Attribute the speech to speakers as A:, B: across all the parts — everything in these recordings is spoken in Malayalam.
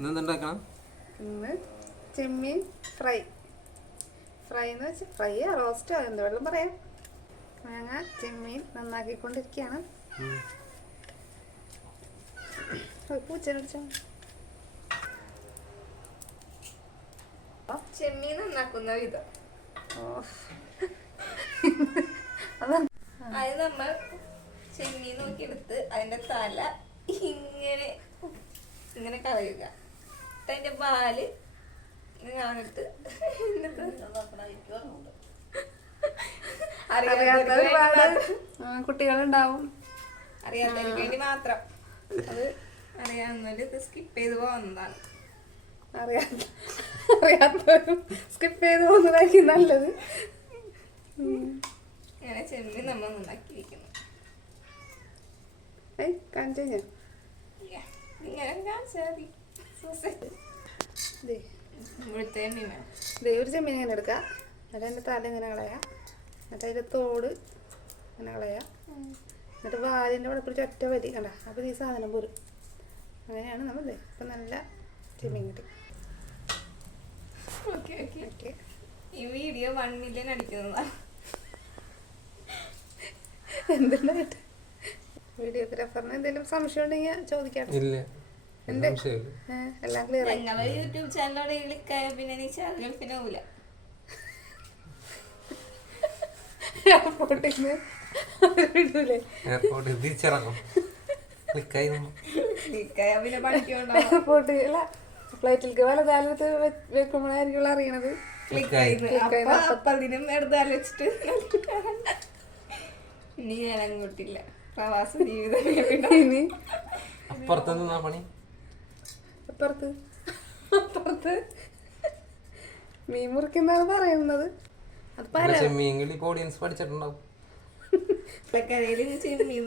A: ഇന്നെന്തുണ്ടാക്കണം?
B: ഇന്ന് ചെമ്മീൻ ഫ്രൈ. ഫ്രൈ എന്ന് വെച്ചാൽ ഫ്രൈ റോസ്റ്റോ എന്ത് വെള്ളം പറയാം. മാങ്ങ ചെമ്മീൻ നന്നാക്കിക്കൊണ്ടിരിക്കുകയാണ്. ഓ, പൂച്ച പിടിച്ചോ.
C: ചെമ്മീൻ നന്നാക്കുന്ന വിധം.
B: അത്.
C: നമ്മൾ ചെമ്മീൻ നോക്കിയെടുത്ത് അതിന്റെ തല ഇങ്ങനെ ഇങ്ങനെ കളയുക എന്നിട്ട് അതിന്റെ പാൽ
B: അറിയാത്ത ഒരുപാട് കുട്ടികളുണ്ടാവും.
C: അറിയാത്തതിന് വേണ്ടി മാത്രം. അത് അറിയാവുന്നവര് ഇത് സ്കിപ്പ് ചെയ്ത് പോകുന്നതാണ്.
B: അറിയാത്ത അറിയാത്തവരും സ്കിപ്പ് ചെയ്ത് പോകുന്നതായിരിക്കും നല്ലത്.
C: ഇങ്ങനെ ചെമ്മീൻ നമ്മൾ ഉണ്ടാക്കിയിരിക്കുന്നു
B: ഏയ് കാണിച്ചു.
C: ഇങ്ങനെ കാണിച്ചാൽ മതി.
B: ഒരു ചെമ്മീൻ ഇങ്ങനെ എടുക്കുക എന്നിട്ട് അതിന്റെ തല ഇങ്ങനെ കളയാം. എന്നിട്ട് അതിന്റെ തോട് ഇങ്ങനെ കളയാം. എന്നിട്ട് വാലിന്റെ അവിടെ പിടിച്ച് ഒറ്റ വലി കണ്ട. അപ്പോൾ ഈ സാധനം പോരും. അങ്ങനെയാണ് നമ്മൾ ദേ ഇപ്പം നല്ല ചെമ്മീൻ കിട്ടി.
C: ഓക്കെ ഓക്കെ
B: ഓക്കെ
C: ഈ വീഡിയോ വൺ മില്യൺ അടിക്കുന്നതാണ്
B: വീഡിയോ വീഡിയോഗ്രാഫറിന് എന്തെങ്കിലും സംശയം ഉണ്ടെങ്കിൽ ചോദിക്കാം
A: ഇല്ല.
B: എല്ലാം ക്ലിയർ
C: ഞങ്ങളെ യൂട്യൂബ് ചാനലോടെ പിന്നെ നീ ചാനൽ പിന്നെ പോവില്ല
B: എയർപോർട്ടിൽ നിന്ന് വിടൂലേ
A: എയർപോർട്ടിൽ തിരിച്ചിറങ്ങും ക്ലിക്കായി നമ്മൾ
C: ക്ലിക്കായ പിന്നെ പഠിക്കണ്ടാവും
B: എയർപോർട്ടിൽ അല്ല ഫ്ലൈറ്റിലേക്ക് പല കാലത്ത് വെക്കുമ്പോഴായിരിക്കും അറിയണത്.
C: ക്ലിക്കായി അപ്പൊ അപ്പൊ അതിനും എടുത്താൽ വെച്ചിട്ട് ഇനി ഞാൻ അങ്ങോട്ടില്ല. പ്രവാസ ജീവിതം
B: ഇനി
A: അപ്പുറത്ത് പണി?
B: അപ്പുറത്ത്. അപ്പുറത്ത്. മീൻ മുറിക്കുന്നതാണ് പറയുന്നത്. അത്
A: പറയാം ഓഡിയൻസ് പഠിച്ചിട്ടുണ്ടാവും.
C: കരയിൽ ചെമ്മീൻ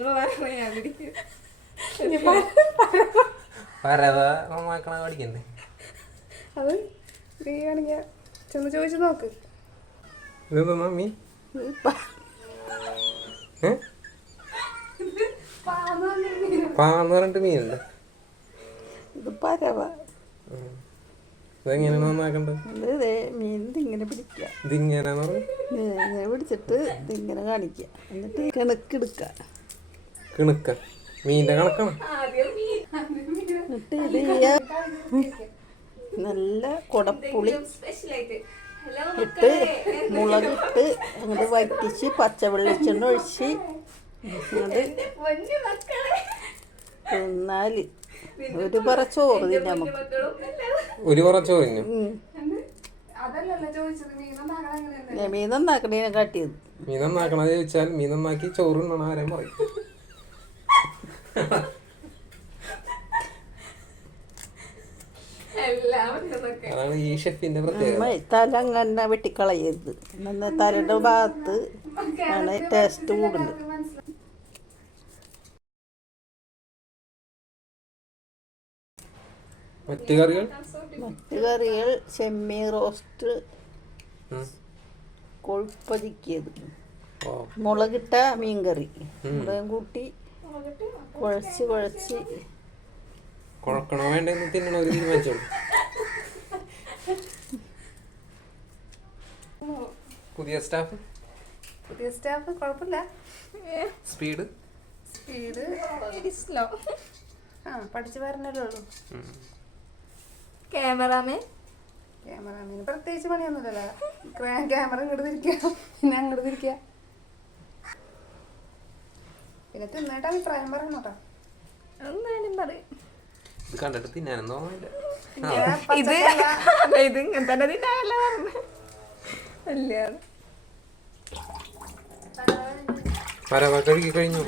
A: പരത പഠിക്കണ്ടേ?
B: അത് നീ വേണമെങ്കിൽ ചെന്ന് ചോദിച്ചു നോക്ക്.
A: ഇതെന്താ പാന്ന് പറഞ്ഞിട്ട് മീനുണ്ട്?
D: ഇത് പരവ.
A: ഇതെങ്ങനെയാണ് നന്നാക്കണ്ടത്
D: ഇത് മീൻ ഇതിങ്ങനെ പിടിക്കുക
A: പറഞ്ഞു?
D: ഇങ്ങനെ പിടിച്ചിട്ട് ഇതിങ്ങനെ കാണിക്കുക എന്നിട്ട് ഈ കണക്കെടുക്കുക
A: കിണുക്ക. മീനിന്റെ കണക്കാണ്.
C: ആദ്യം മീൻ
D: എന്നിട്ട് ഇത് നല്ല കുടപ്പുളി ഇട്ട് മുളകിട്ട് അങ്ങോട്ട് വറ്റിച്ച് പച്ച വെള്ളിച്ചെണ്ണ ഒഴിച്ച് അങ്ങോട്ട് തിന്നാൽ. ഒരു പറ ചോറ് നമുക്ക്.
A: ഒരു
D: പറ.
B: അതല്ലല്ലോ ചോദിച്ചത് മീൻ
D: നന്നാക്കണേനെ കാട്ടിയത്
A: മീൻ നന്നാക്കണത് ചോദിച്ചാൽ മീൻ നന്നാക്കി ആരെയും പറയും അതാണ് ഈ ഷെഫിന്റെ പ്രത്യേകത.
D: തല അങ്ങനെ വെട്ടിക്കളയരുത്. തലയുടെ ഭാഗത്ത് ആണ് ടേസ്റ്റ് കൂടുന്നത്
A: മറ്റു കറികൾ?
D: മറ്റു കറികൾ ചെമ്മീൻ റോസ്റ്റ്. കൊഴുപ്പതിക്കിയത്.
A: ഓ.
D: മുളകിട്ട മീൻകറി. മുളകും കൂട്ടി കുഴച്ച് കുഴച്ച്.
A: കുഴക്കണോ വേണ്ടെന്ന് തിന്നണോ? ഒരു തീരുമാനിച്ചോളൂ പുതിയ സ്റ്റാഫ്?
B: പുതിയ സ്റ്റാഫ് കുഴപ്പമില്ല.
A: സ്പീഡ്?
B: Speed
C: slow.
B: ആ പഠിച്ചു വരണല്ലോ ഉള്ളൂ.
C: ക്യാമറാമേ
B: ക്യാമറാമാൻ പ്രത്യേകിച്ച് പണിയൊന്നുമില്ലല്ലോ. ക്യാമറ ഇങ്ങോട്ട് തിരിക്കുക. പിന്നെ അങ്ങോട്ട് തിരിക്കുക. പിന്നെ തിന്നിട്ട് അഭിപ്രായം പറയണം കേട്ടോ.
C: എന്തായാലും പറയും.
A: ഇത് കണ്ടിട്ട് തിന്നാനും തോന്നില്ല
C: ഇത് ഇത് ഇങ്ങനെ തന്നെ തിന്നാനല്ല
A: കഴിഞ്ഞു?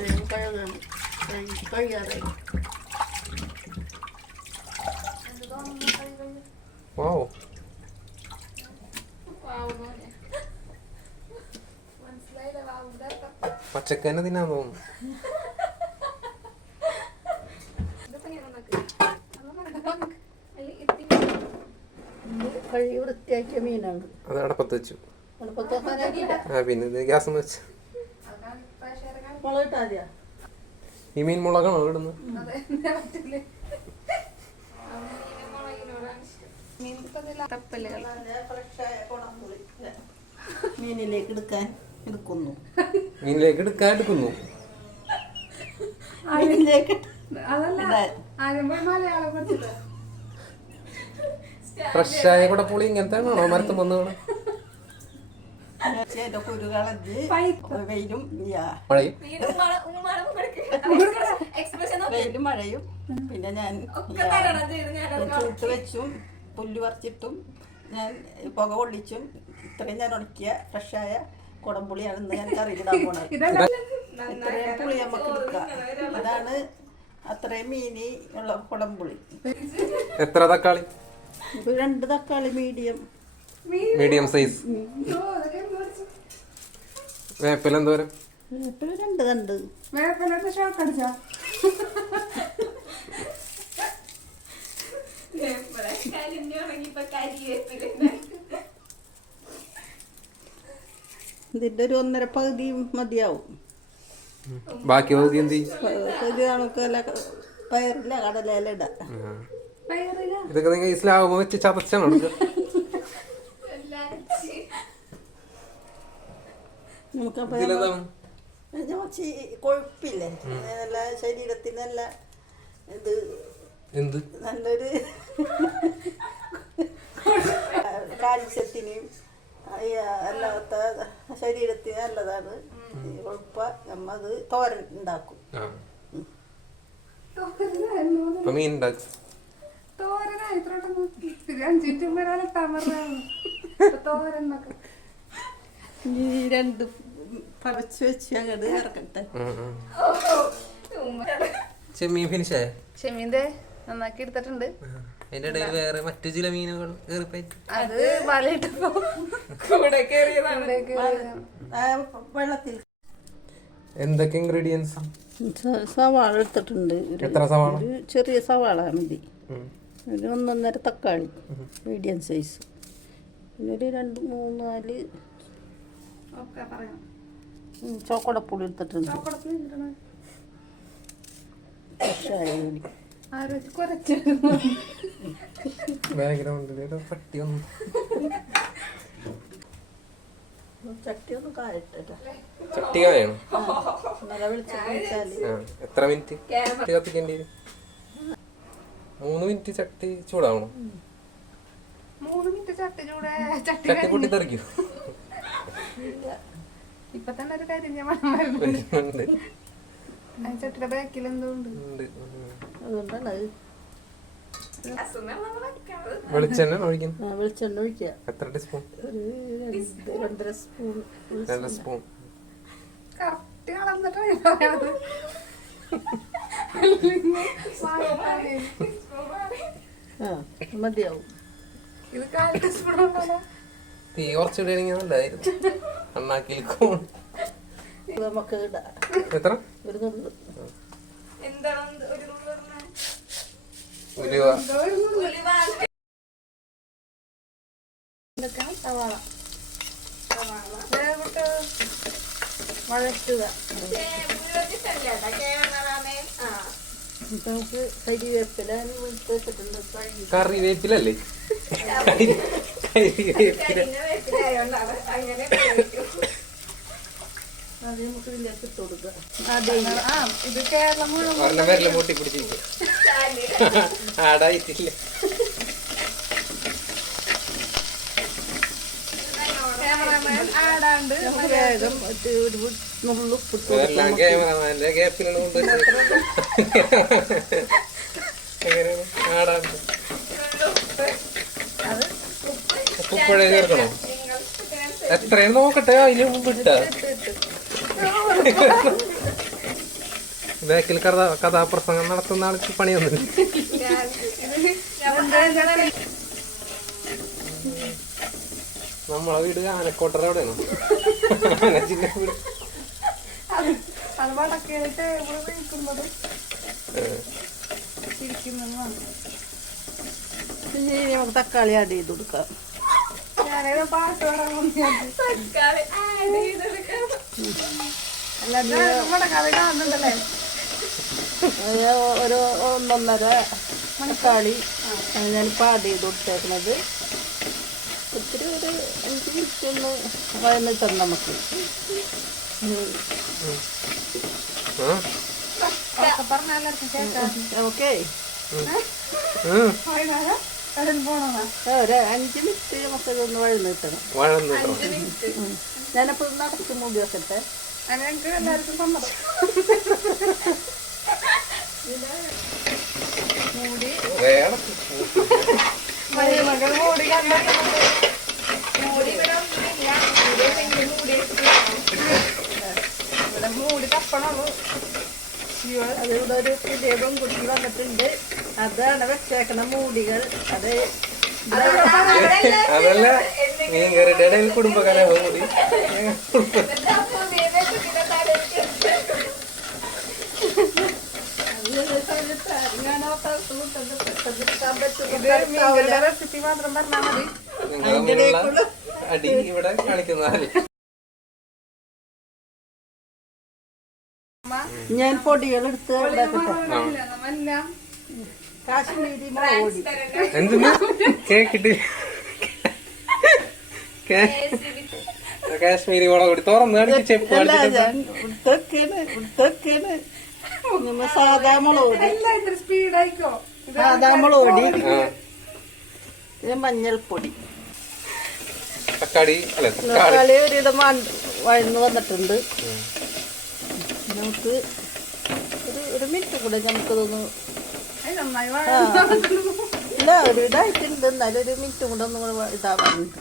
A: ഓ പച്ചക്കന്നെ തിന്നാൻ തോന്നുന്നു.
D: കഴുകി വൃത്തിയാക്കിയ മീനാണ്.
A: അത് അടപ്പത്ത് വെച്ചു.
D: അടുപ്പത്ത്
A: ആ പിന്നെ ഗ്യാസ് വെച്ച്. ഈ മീൻ മുളകാണോ ഇടുന്നത്
B: അതെ പറ്റില്ലേ
C: മുളക്
B: തപ്പലുകൾ
D: മീനിലേക്ക് എടുക്കാൻ എടുക്കുന്നു.
A: മീനിലേക്ക് എടുക്കാൻ എടുക്കുന്നു. ഫ്രഷായ കൂടെ പുളി ഇങ്ങനത്തെ ആണോ? മരത്തും വന്നു കാണാം?
D: അതിന്റെ കുരു കളഞ്ഞ് വെയിലും.
A: മഴയും
C: എക്സ്പ്രഷൻ
D: വെയിലും മഴയും. പിന്നെ ഞാൻ വെച്ചും പുല്ല് പറിച്ചിട്ടും ഞാൻ പുക കൊള്ളിച്ചും ഇത്രയും ഞാൻ ഉണക്കിയ ഫ്രഷായ കുടംപുളിയാണ് ഇന്ന് ഞാൻ കറി കറിയിടാൻ പോണത്. ഇത്രയും പുളി നമുക്ക് എടുക്കാം. അതാണ് അത്രയും മീനി ഉള്ള കുടംപുളി.
A: എത്ര തക്കാളി?
D: രണ്ട് തക്കാളി മീഡിയം.
A: മീഡിയം? സൈസ്. വേപ്പില എന്തോരം?
D: ഇപ്പം രണ്ട് കണ്ട്
B: വേപ്പനോട്ട്
D: ഇതിന്റെ ഒരു ഒന്നര പകുതി മതിയാവും.
A: ബാക്കി പകുതി എന്ത് ചെയ്യും?
D: പകുതി നമുക്കല്ല പയറില്ല കടലയില ഇടാം.
A: ഇതൊക്കെ നിങ്ങൾ ഈ വെച്ച് ചതച്ചാണ്
D: നമുക്ക് കൊഴുപ്പില്ലേ? നല്ല ശരീരത്തിന് നല്ല ഇത്
A: എന്ത്?
D: നല്ലൊരു കാൽസ്യത്തിനും ഈ അല്ലാത്ത ശരീരത്തിന് നല്ലതാണ്. ഉൾപ്പ കൊഴുപ്പ നമ്മ അത് തോരൻ ഉണ്ടാക്കും
A: മീൻ
D: രണ്ട് പറിച്ച് വെച്ച് അങ്ങോട്ട് ഇറക്കട്ടെ.
A: ചെമ്മീൻ ഫിനിഷായ
B: ക്ഷമീന്റെ നന്നാക്കി എടുത്തിട്ടുണ്ട്.
A: അതിന്റെ ഇടയിൽ വേറെ മറ്റു ചില മീനുകൾ കയറിപ്പറ്റി
B: അത് വലയിട്ടപ്പോ
C: കൂടെ കയറിയതാണ്
D: വെള്ളത്തിൽ.
A: എന്തൊക്കെ ഇൻഗ്രീഡിയൻസ്
D: സവാള എടുത്തിട്ടുണ്ട്. ഒരു
A: എത്ര സവാള?
D: ഒരു ചെറിയ സവാള മതി. ഒരു ഒന്നൊന്നര തക്കാളി മീഡിയം സൈസ് പിന്നെ ഒരു രണ്ട് മൂന്ന് നാല് ചോക്കടപ്പുളി എടുത്തിട്ടുണ്ട്.
B: ചോക്കടത്തിൽ
A: പട്ടി
D: ചട്ടി ഒന്ന് കായട്ടെ
A: ചട്ടി കായണം എത്ര മിനിറ്റ്? ചട്ടി കത്തിക്കേണ്ടി വരും. മൂന്ന് മിനിറ്റ് ചട്ടി ചൂടാവണം?
B: മൂന്ന് മിനിറ്റ് ചട്ടി ചൂടെ. ചട്ടി
A: ചട്ടി പൊട്ടി തെറിക്കൂ?
B: ഇപ്പൊ തന്നെ ഒരു മണം വരുന്നുണ്ട്. ചട്ടിയുടെ ബാക്കിൽ എന്തോ ഉണ്ട്.
A: വെളിച്ചെണ്ണ ഒഴിക്കുന്നു
D: വെളിച്ചെണ്ണ ഒഴിക്കുക.
A: എത്ര ടീസ്പൂൺ?
D: രണ്ടര സ്പൂൺ
A: സ്പൂൺ.
D: മതിയാവും.
A: തീ കുറച്ചിടുകയാണെങ്കിൽ നല്ലതായിരുന്നു. അണ്ണാക്കിൽക്കും
D: നമുക്ക് ഇടാം.
A: എത്ര?
D: ഒരു
C: എന്താണ്? ഒരു?
A: ഉലുവ.
B: സവാള. വഴറ്റുക.
D: നമുക്ക് കരിവേപ്പില
A: കറിവേപ്പിലല്ലേ.
D: അത് നമുക്ക് ഇതിലേക്ക് ഇട്ട് കൊടുക്കുക.
B: ആ ഇത് കേരളം മുഴുവൻ
A: മൂട്ടി പിടിച്ചിരിക്കും. ആടായിട്ടില്ല. ക്യാമറമാന്റെ എങ്ങനെയാണ് ആടാണ്ട് ചേർക്കണോ എത്രയും നോക്കട്ടെ അതിന് മുമ്പ് ഇട്ടാ. ബാക്കിൽ കഥ കഥാപ്രസംഗം നടത്തുന്ന ആൾക്ക് പണിയൊന്നും നമ്മളെ വീട് ആനക്കോട്ടറ എവിടെയാണ് ആനച്ചിന്റെ വീട്.
B: അത് അത് വടക്കേട്ട് ഇവിടെ വിളിക്കുന്നത് ഇരിക്കുന്നതാണ്
D: ഇനി നമുക്ക് തക്കാളി ആഡ് ചെയ്ത് കൊടുക്കാം.
B: അല്ല നമ്മുടെ കഥ കാണുന്നുണ്ടല്ലേ?
D: ഒരു ഒന്നൊന്നര മണിക്കാളി ഞാനിപ്പോൾ പാടി ചെയ്ത് കൊടുത്തേക്കുന്നത് ഒരു അഞ്ച് മിനിറ്റ് ഒന്ന് വഴന്നിട്ടാണ് നമുക്ക്. ഓക്കെ. ഒരു അഞ്ച് മിനിറ്റ് നമുക്ക് ഒന്ന് വഴന്നിട്ടണം
A: വഴന്നിട്ടോ
D: ഞാനപ്പോൾ നടക്കും മൂടി വെക്കട്ടെ.
B: അങ്ങനെ ഞങ്ങൾക്ക് എല്ലാവർക്കും സമ്മതം. മൂടി മരുമകൾ മൂടി
C: മൂടി ഇവിടെ മൂടി മൂടി വെച്ചിട്ട്
B: ഇവിടെ മൂടി തപ്പണുള്ളൂ
D: അത് ഇവിടെ ഒരു പുതിയ പെൺകുട്ടി വന്നിട്ടുണ്ട് അതാണ് വെച്ചേക്കണ മൂടികൾ അത്
A: അതല്ല മീൻകറിയുടെ ഇടയിൽ കുടുംബകലഹം കൂടി
B: ഇത് മീൻകറിയുടെ റെസിപ്പി മാത്രം പറഞ്ഞാൽ മതി
A: നിങ്ങൾ തമ്മിലുള്ള അടി ഇവിടെ കാണിക്കുന്നതല്ലേ
D: ഞാൻ പൊടികൾ എടുത്ത് കാശ്മീരി
A: കേക്കിട്ട് കാശ്മീരി മുളക് പൊടി. തുറന്ന് കാണിച്ച് ചെപ്പ് കാണിച്ചിട്ട്
D: സാധാ മുളക്
B: ഇത്ര സ്പീഡായിക്കോ
D: സാധാ മുളക് പിന്നെ മഞ്ഞൾപ്പൊടി.
A: തക്കാളി അല്ലെ തക്കാളി.
D: ഒരിടം വഴന്ന് വന്നിട്ടുണ്ട്. നമുക്ക് ഒരു ഒരു മിനിറ്റ് കൂടെ നമുക്കതൊന്ന്. ഇല്ല ഒരു ഇതായിട്ടുണ്ട് എന്നാലും ഒരു മിനിറ്റ് കൂടെ ഒന്നും കൂടെ ഇതാവാനുണ്ട്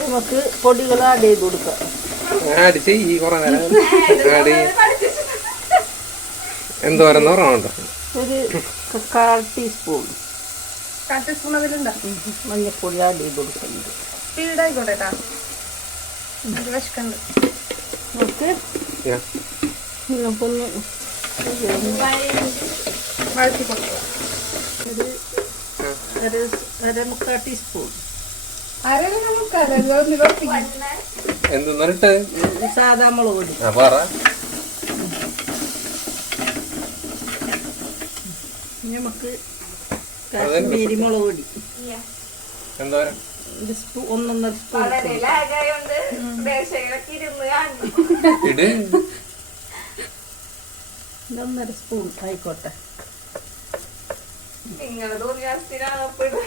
D: നമുക്ക് പൊടികൾ ആഡ് ചെയ്ത് കൊടുക്കുക
A: അടിച്ച് ഈ കുറെ നേരം. അടി എന്തോരെന്ന് പറഞ്ഞോണ്ടോ
D: ഒരു കാൽ ടീസ്പൂൺ.
B: അതിലുണ്ടോ.
D: മഞ്ഞൾപ്പൊടി ആഡ് ചെയ്ത് കൊടുക്കുന്നുണ്ട്.
B: സ്പീഡായിക്കോട്ടെ കേട്ടാ ഇത് വിശക്കുണ്ട്.
D: നമുക്ക്
A: Yeah.
D: നമുക്കൊന്ന്
B: വഴറ്റി കൊടുക്കുക.
D: ഒരു അര മുക്കാൽ ടീസ്പൂൺ.
A: എന്തെന്നിട്ട്
D: സാധാ മുളക് പൊടി.
A: ആ പറ.
D: ഇനി നമുക്ക് കാശ്മീരി മുളക് പൊടി. ഒന്നൊന്നര സ്പൂൺ ഒന്നര സ്പൂൺ. ആയിക്കോട്ടെ.
C: സ്ഥിരപ്പെടും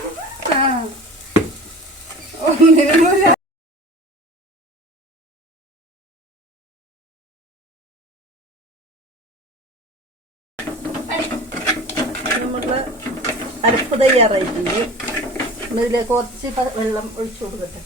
B: ഒന്നിനും
D: അരപ്പ് തയ്യാറായിട്ടുണ്ട്. ഇതിലേക്ക് കുറച്ച് വെള്ളം ഒഴിച്ചു കൊടുക്കട്ടെ.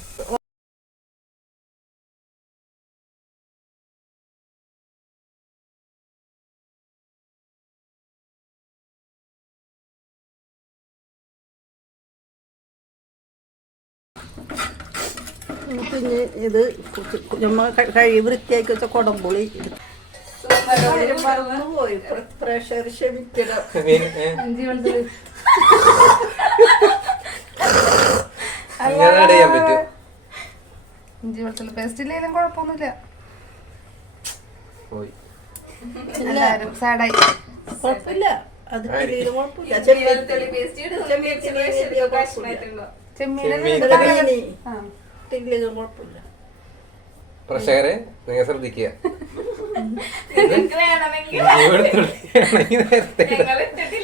D: നമുക്കിനി ഇത് നമ്മൾ കഴി വൃത്തിയാക്കി വെച്ച കുടംപുളി മറന്നുപോയി പ്രഷർ ക്ഷമിക്കണം?
B: ഇഞ്ചി വെളുത്തുള്ളി പേസ്റ്റ് ഇല്ലെങ്കിലും കുഴപ്പമൊന്നുമില്ല.
A: പോയി.
B: എല്ലാരും സാഡായി
D: കുഴപ്പമില്ല. അത് കുഴപ്പമില്ല.
C: പേസ്റ്റ്
A: പ്രേക്ഷകരെ നിങ്ങൾ ശ്രദ്ധിക്കുക.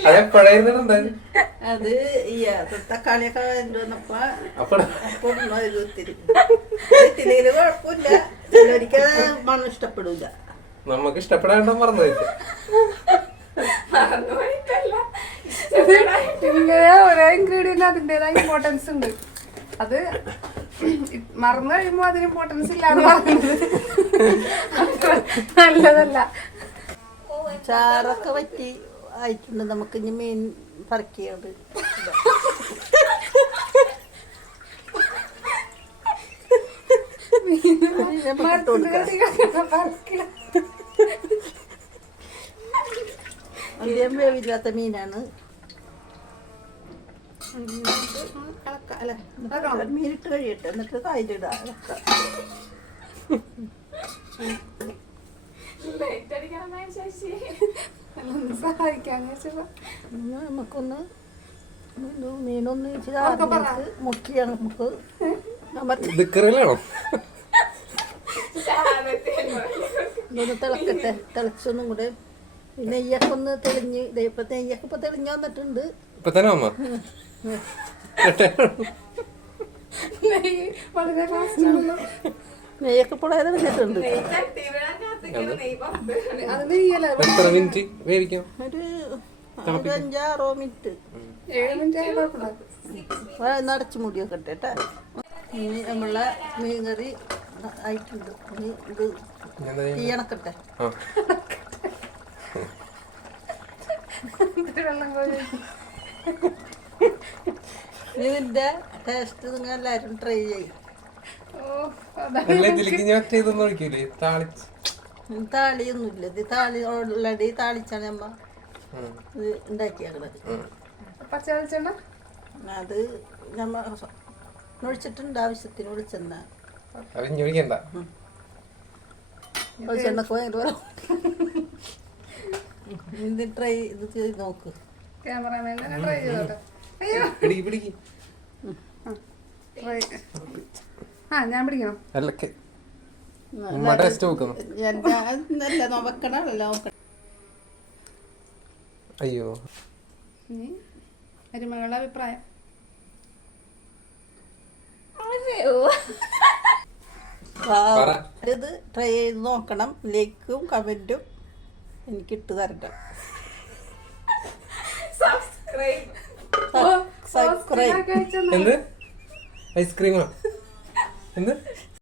A: അതെപ്പോഴായിരുന്നുണ്ട്
D: അത് ഈ തക്കാളിയൊക്കെ വന്നപ്പോ
A: അപ്പോൾ
D: അപ്പോൾ ഒരു ഒത്തിരി കുഴപ്പമില്ല. ഇഷ്ടപ്പെടില്ല
A: നമുക്ക് ഇഷ്ടപ്പെടാൻ മറന്നു വെച്ചു
C: മറന്നു പോയിട്ടല്ല
B: ഇങ്ങനെ ഇൻഗ്രീഡിയന്റ് അതിന്റെതായ ഇമ്പോർട്ടൻസ് ഉണ്ട്. അത് മറന്നു കഴിയുമ്പോൾ അതിന് ഇമ്പോർട്ടൻസ് ഇല്ലാന്ന് പറയുന്നത്. നല്ലതല്ല.
D: ചാറൊക്കെ പറ്റി ആയിട്ടുണ്ട്. നമുക്ക് ഇനി മീൻ പറക്കിയത് വേവില്ലാത്ത മീനാണ്. കഴിയട്ടെ എന്നിട്ട്
C: അടിക്കണം ശശി
B: ഒന്ന് സഹായിക്കാന്ന് വെച്ചപ്പോ
D: ഇന്ന് നമുക്കൊന്ന് ഇത് മീനൊന്ന് ഇച്ചിരി മുക്കിയാണ് നമുക്ക് ഒന്ന്
A: ദിക്കറിലാണോ
D: തിളക്കട്ടെ. തിളച്ചൊന്നും കൂടെ നെയ്യൊക്കെ ഒന്ന് തെളിഞ്ഞ്. ദേ ഇപ്പൊ നെയ്യൊക്കെ ഇപ്പൊ തെളിഞ്ഞു വന്നിട്ടുണ്ട്.
A: ഇപ്പൊ തന്നെ
B: വളരെ ഫാസ്റ്റ്
D: നെയ്യൊക്കെ
B: പൊളയാതെ വെച്ചിട്ടുണ്ട്.
A: എത്ര മിനിറ്റ് വേവിക്കാം?
D: ഒരു അഞ്ചാറോ മിനിറ്റ്. നടച്ചു മുടിയൊക്കെ ഇട്ടേട്ടാ ഇനി നമ്മളെ മീൻ കറി ആയിട്ടുണ്ട്. ഇനി ഇത് തീയണക്കട്ടെ.
A: വെള്ളം
B: എന്നിട്ട് കോരി
D: ഇതിന്റെ ടേസ്റ്റ് നിങ്ങൾ എല്ലാവരും ട്രൈ ചെയ്യും.
A: ഇതിലേക്ക് ഞാൻ ചെയ്തൊന്നും ഒഴിക്കൂലേ? താളിച്ച്
D: ഇത് താളിയൊന്നുമില്ല. ഇത് താളി ഓൾറെഡി താളിച്ചാണ്
A: അമ്മ.
D: ഇത് ഉണ്ടാക്കിയാക്കണത്.
A: ഉം.
B: പച്ച വെളിച്ചെണ്ണ?
D: അത് നമ്മ ഒഴിച്ചിട്ടുണ്ട് ആവശ്യത്തിന് വെളിച്ചെണ്ണ.
A: ഒഴിക്കണ്ട.
D: വെളിച്ചെണ്ണക്ക് ഭയങ്കര ഇത് ട്രൈ ഇത് ചെയ്ത് നോക്ക്.
B: ക്യാമറമാൻ ട്രൈ ചെയ്തോട്ടെ? ആ ഞാൻ പിടിക്കണം.
A: അയ്യോ.
B: അരിമകളുടെ അഭിപ്രായം.
D: ഇത് ട്രൈ ചെയ്ത് നോക്കണം. ലൈക്കും കമന്റും എനിക്ക് ഇട്ട് തരട്ടെ
C: സബ്സ്ക്രൈബ്
A: എന്ത്? ഐസ്ക്രീമോ? എന്ത്?